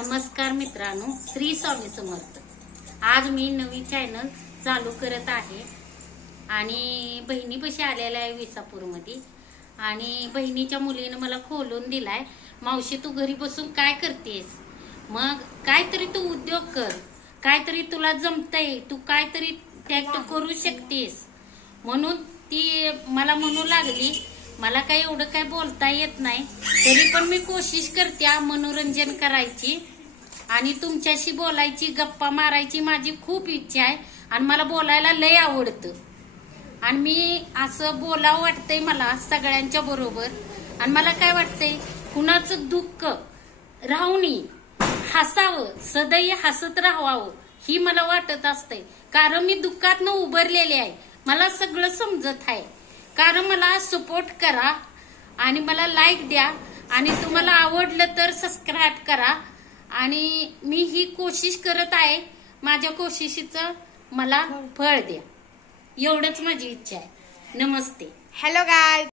नमस्कार मित्रांनो, श्री स्वामी समर्थ। आज मी नवी चॅनल चालू करत आहे आणि बहिणीपाशी आलेला आहे विसापूरमध्ये। आणि बहिणीच्या मुलीने मला खोलून दिलाय, मावशी तू घरी बसून काय करतेस, मग काहीतरी तू उद्योग कर, काहीतरी तुला जमतंय, तू काहीतरी त्यात करू शकतेस। म्हणून ती मला म्हणू लागली, मला काही एवढं काय बोलता येत नाही, तरी पण मी कोशिश करते मनोरंजन करायची आणि तुमच्याशी बोलायची, गप्पा मारायची माझी खूप इच्छा आहे। आणि मला बोलायला लय आवडतं आणि मी असं बोलावं वाटतंय मला सगळ्यांच्या बरोबर। आणि मला काय वाटतंय, कुणाचं दुःख राहुनी हसावं, सदैव हसत राहावं ही मला वाटत असते। कारण मी दुःखातनं उभरलेले आहे, मला सगळं समजत आहे। कारण मला सपोर्ट करा आणि मला लाईक द्या आणि तुम्हाला आवडलं तर सबस्क्राईब करा। आणि मी ही कोशिश करत आहे, माझ्या कोशिशीचं मला फळ द्या, एवढंच माझी इच्छा आहे। नमस्ते। हॅलो गाय।